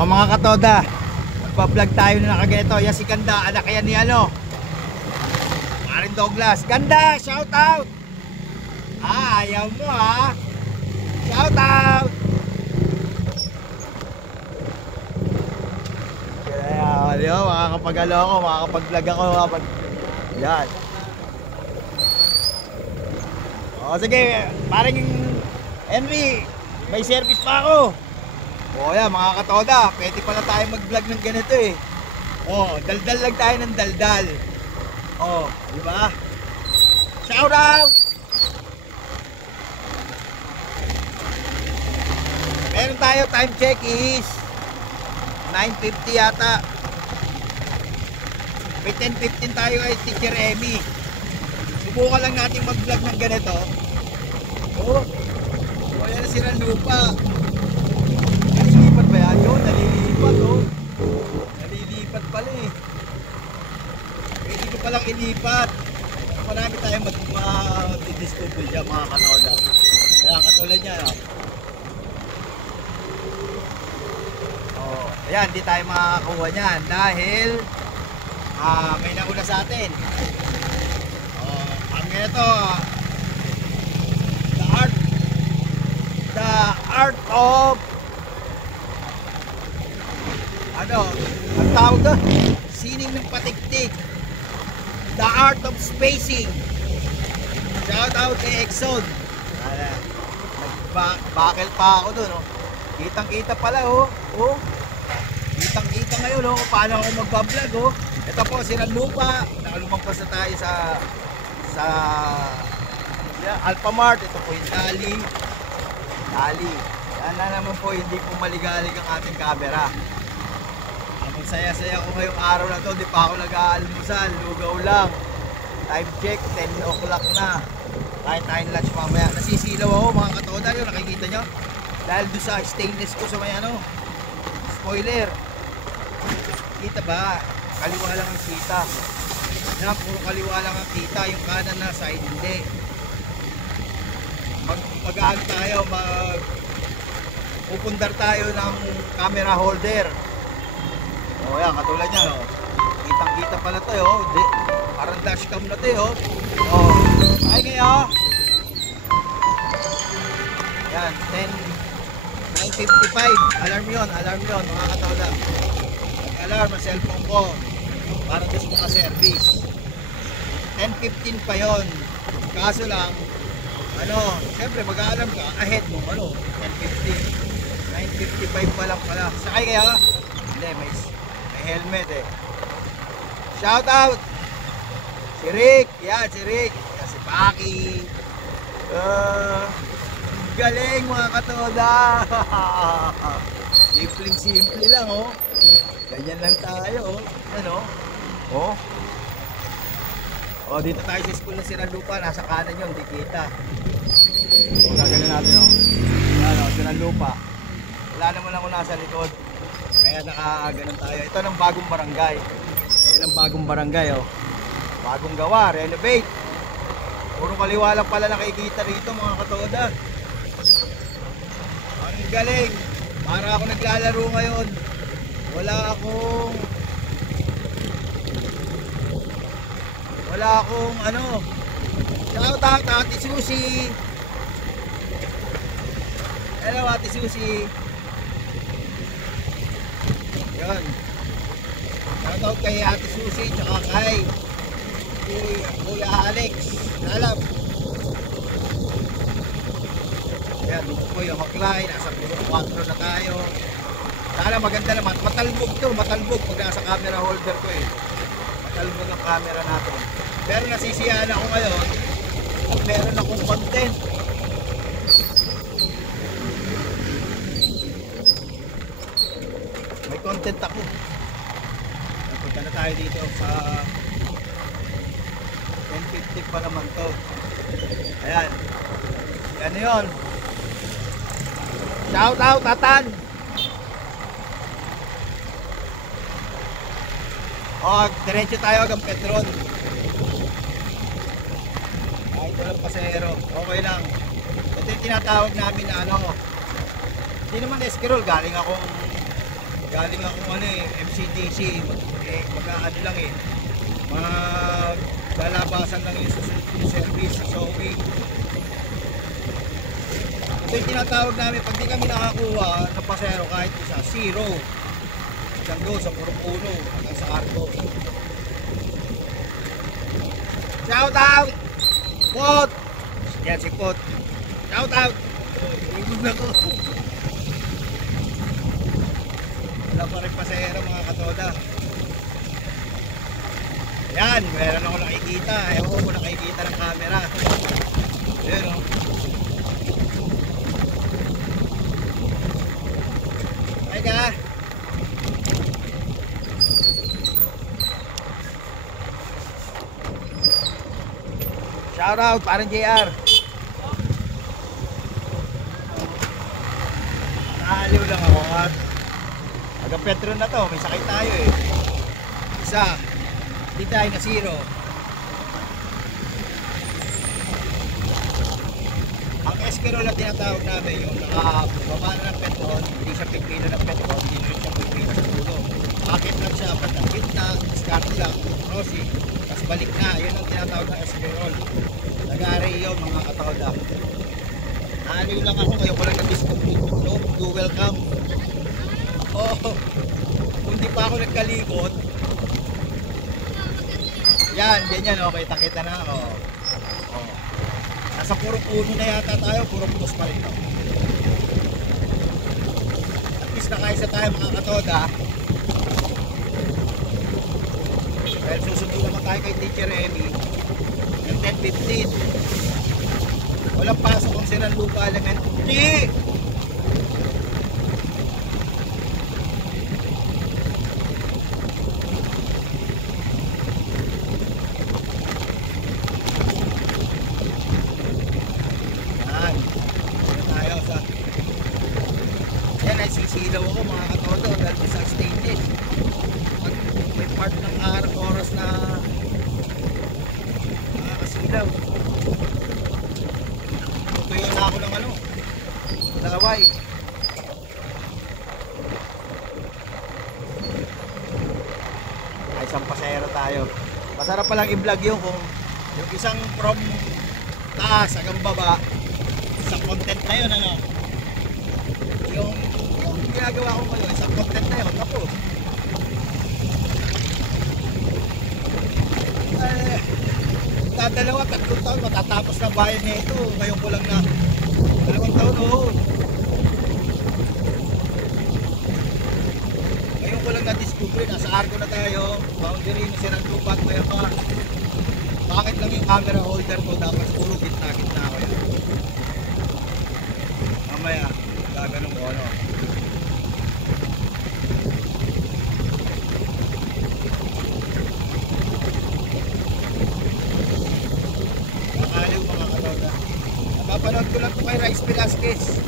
O mga katoda, magpa-vlog tayo na nakaganito. Yan si Ganda, anak yan ni ano, Maring Douglas. Ganda, shout out! Ayaw mo ha. Shout out! Kaya, di ba, makakapag-alo ako, makakapag-vlog ako, yan. O sige, parang Henry, may service pa ako. O yan mga katoda, pwede pala tayo mag-vlog ng ganito eh. O, daldal lang tayo ng daldal. O, di ba? Shout out! Meron tayo, time check is 9:50 yata. May 10:15 tayo kay Teacher Emmy. Subukan lang natin mag-vlog ng ganito. O, yan na sila lupa. Nalilipat ba yan? Yun, nalilipat oh. Nalilipat pala eh. Pwede ko palang ilipat. Marami tayong mag-discover dyan mga katoda. Kaya katulad niya no? Oh, ayan, di tayo makakakuha niyan dahil may nauna sa atin. Oh, ang ito the art of ano, ang tawag doon, sining ng patiktik, the art of spacing. Shout out kay Exxon. Nagbakel pa ako doon oh. Kitang kita pala oh. Oh, kitang kita ngayon oh, paano ako magbablog oh. Ito po Siran Lupa, nakalumampas na tayo sa Alphamart. Ito po yung Dali. Yan na naman po, hindi po maligalig ang ating camera. Ang saya-saya ko ngayong araw na to, di pa ako nag-aalmusal, lugaw lang. Time check, 10 o'clock na. Kahit tayong lunch mamaya. Nasisilaw ako mga katoda, yun nakikita nyo. Dahil doon sa stainless ko sa may ano, spoiler. Kita ba? Kaliwa lang ang kita. Yan, puro kaliwa lang ang kita, yung kanan na side hindi. Mag-aag tayo, pupundar tayo ng camera holder. O yan, katulad niya no? Kitang kita pala to oh. Parang dashcam na to oh. O, ay ngayon yan, 9:55. Alarm yun mga katoda. Nag-alarm ang cellphone ko para gusto mo ka-service. 10:15 pa yon. Kaso lang ano, siyempre mag-aalam ka ahead mo ano, 10:50. 9:55 pa lang pala. Sakay kaya? Hindi, may helmet eh. Shout out! Si Rick! Yan, si Rick! Yan, si Paki! Galing mga katoda! Simple lang oh. Ganyan lang tayo oh. Ano? Oh. Oh, dito tayo sa school ng Siran Lupa. Nasa kanan yun, di kita. O, gagawin natin oh. Yan oh, Siran Lupa. Wala naman ako nasa likod. Kaya nakaganon tayo. Ito ng bagong barangay. Yan ang bagong barangay oh. Bagong gawa, renovate. Puro kaliwa lang pala nakikita rito mga katoda. Ang galing. Para ako naglalaro ngayon. Wala akong ano. Shout out Ate Susie. Hello Ate Susie. Yun. Shout out kay Ate Susie tsaka kay Kuya Alex. Alam. Ayan, dito po yung hoklay. Nasa puro 4 na tayo. Sana maganda naman. Matalbog to. Matalbog pag nasa camera holder ko eh. Matalbog ang camera natin. Pero nasisiyahan ako ngayon at meron akong content. May content ako. Punta na tayo dito sa 10:50 pa naman to. Ayan. Ano yun? Shout out Tatan. O, diretso tayo hanggang Petron. Kahit walang pasahero, okay lang. Ito yung tinatawag namin na ano, hindi naman eskerol, galing akong Galing ako MCDC, mag-ano lang maglalabasan lang yung susunod yung service sa Zoe. Ito yung tinatawag namin, pag di kami nakakuha ng pasero kahit isa, zero. Hanggang doon sa puro puno, hanggang sa Arco. Shout out! Pot! Yan si Pot. Shout out! Ibig na ko. Wala pa rin pasahero mga katoda. Yan, meron ako nakikita. Ewan ko kung nakikita ng camera. Ayan o. Ay ka. Shout out, parang JR. Naaliw lang ako at hanggang Petro na to, may sakay tayo Isa, di tayo na zero. Ang Esquerol na tinatawag namin, yung nakababa na ng petrol, hindi siya pipino ng petrol, hindi rin siya pipino sa dulo. Bakit lang siya, patagit na, discard lang, crossing, tapos balik na, yun ang tinatawag na Esquerol. Nag-aari yun mga katoda. Naaliw lang ako, ngayon ko lang na-discomplete no? Do welcome. Oh, kung di pa ako nagkalikot, yan, ganyan okay, takita na ako. Nasa puro puno na yata tayo, puro punos pa rin to. At least nakaisa tayo mga katoda. Dahil susundo naman tayo kay Teacher Emmy ng 10:15. Walang pasok ang Sirang Lupa Elementary. Sisilaw ako mga katodo dahil sa stainless. Pag may part ng oras na nakakasilaw. Tutuyo na ako ng laway. Ay, isang pasahero tayo. Masarap palang i-vlog yun kung yung isang from taas hanggang baba, isang content na yun yung ginagawa ko ngayon, isang content na yun, ako. Dadalawa, 3 taon, matatapos na bayan niya ito. Ngayon ko lang na 2 taon, Ngayon ko lang na-discover, nasa Arco na tayo, boundary na Sirang Lupa at Mayapa. Bakit lang yung camera holder ko, dapat puro gitna-gitna ko yan. Mamaya, gaganong ko Napapanood ko lang ito kay Rice Velasquez.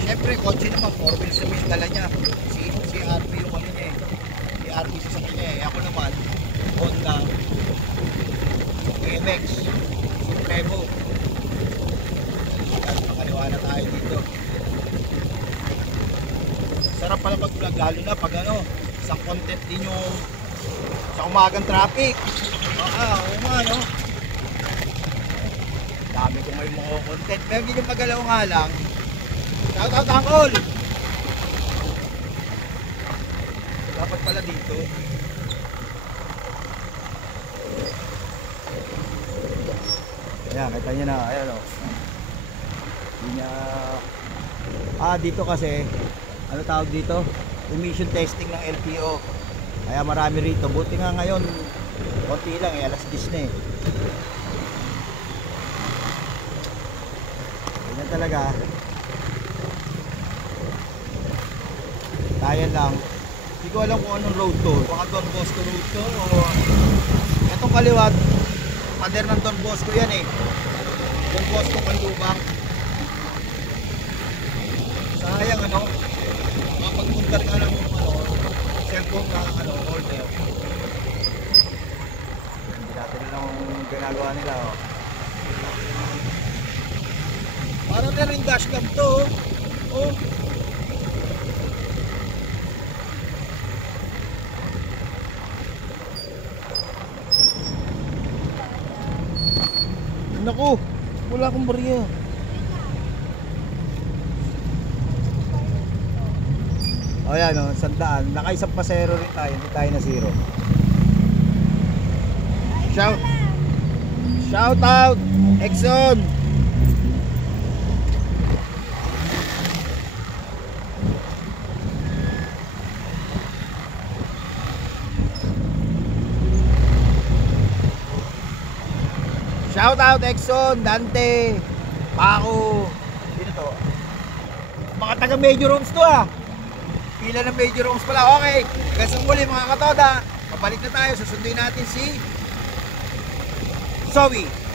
Siyempre, kotse naman, 4 wheels naman yung dala niya. Si RP yung niya Si RP sa kanya Ako naman, Honda, MX, Supremo. Makaliwa na tayo dito. Sarap pala mag-vlog, lalo na pag isang content din yung sa umagang traffic. Dami ko may mga content. Pero hindi yung magalaw nga lang. Shout out Angkol! Dapat pala dito. Ayan, kita nyo na. Ayan dito kasi, ano tawag dito? Emission testing ng LTO. Kaya marami rito. Buti nga ngayon, konti lang alas 10 na talaga tayo lang, hindi ko alam kung anong road to, baka Don Bosco road to o itong kaliwat pader ng Don Bosco yan Don Bosco Pandubang. Sayang makapagpuntar ka ng cellphone na holder, hindi natin lang ginagawa nila Parang na rin dashcam to. Naku, wala akong barya. O yan o, 100. Nakaisang pasero rin tayo, hindi tayo na zero. Shout out Exxon. Shout out Exxon, Dante, Paco. Sino to? Mga taga Major Homes to ah. Pila ng Major Homes pala. Okay, hanggang sa muli mga katoda. Pabalik na tayo, susunduin natin si Zoe.